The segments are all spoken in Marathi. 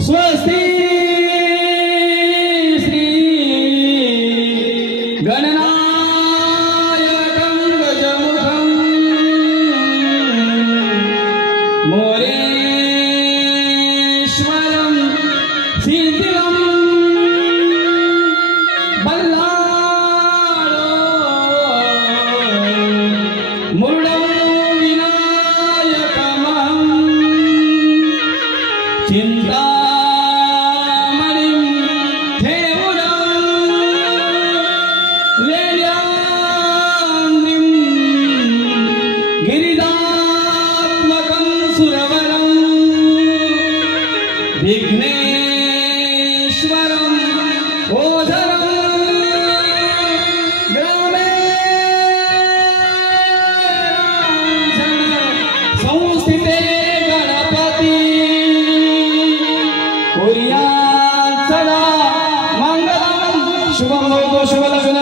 स्वस्ति श्री गणनायकं गजमुखं मोरेश्वरं सिद्धिं बल्लाळो मुरुडं विनायकमहं चिंता विघ्नेश्वरं ओझरं ग्रामे संस्थिते गणपती कुर्यात् सदा मंगलं शुभं भवतु शुभलग्न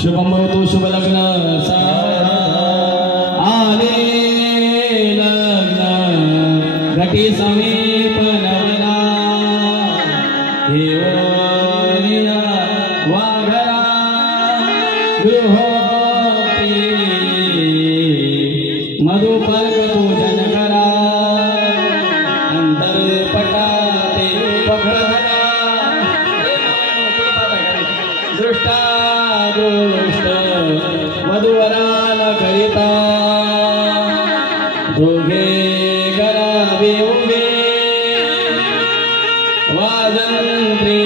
शुभं भवतु शुभलग्न आले लग्न घटी समीप नवला देवनिया वाघरा गृहोपी मधुपर्क पूजन करा अंतरपटाते पखडा दृष्टा दुष्ट वधूवराला करिता दोघे करावे उभे वाजंत्री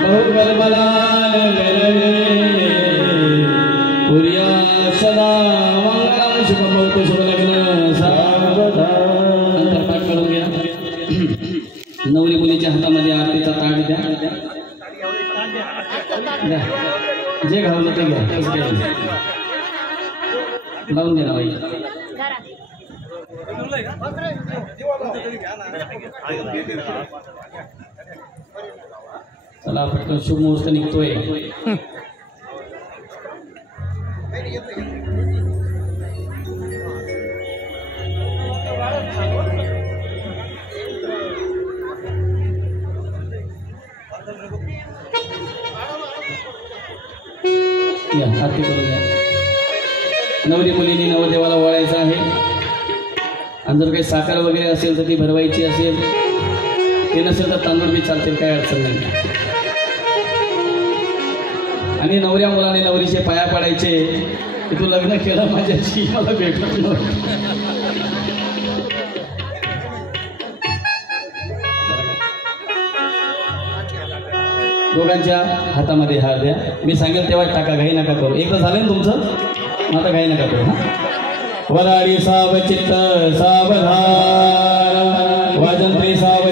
बहुबलबलाल गरवे कुर्यात् सदा मंगलं शुभं भवतु शुभलग्न सावधान नंतर पाठ करून घ्या नवरी मुलीच्या हातामध्ये आरतीचा ताट द्या जे घालवलं ते घ्या लावून द्या बाई चला पटकन शुभ मुहूर्त निघतोय या आरती करून घ्या नवरी मुलींनी नवरदेवाला वळायचं आहे आणि जर काही साखर वगैरे असेल तर ती भरवायची असेल ते नसेल तर तांदूळ बी चालतील काही अडचण नाही आणि नवऱ्या मुलाने नवरीचे पाया पडायचे की तू लग्न केलं माझ्याशी मला भेटत नव्हतं दोघांच्या हातामध्ये हार द्या मी सांगेल तेव्हा टाका घाई नका करू एकदा झालं ना तुमचं आता घाई नका करू वराडी सावचित्त सावधान वाजंत्री साव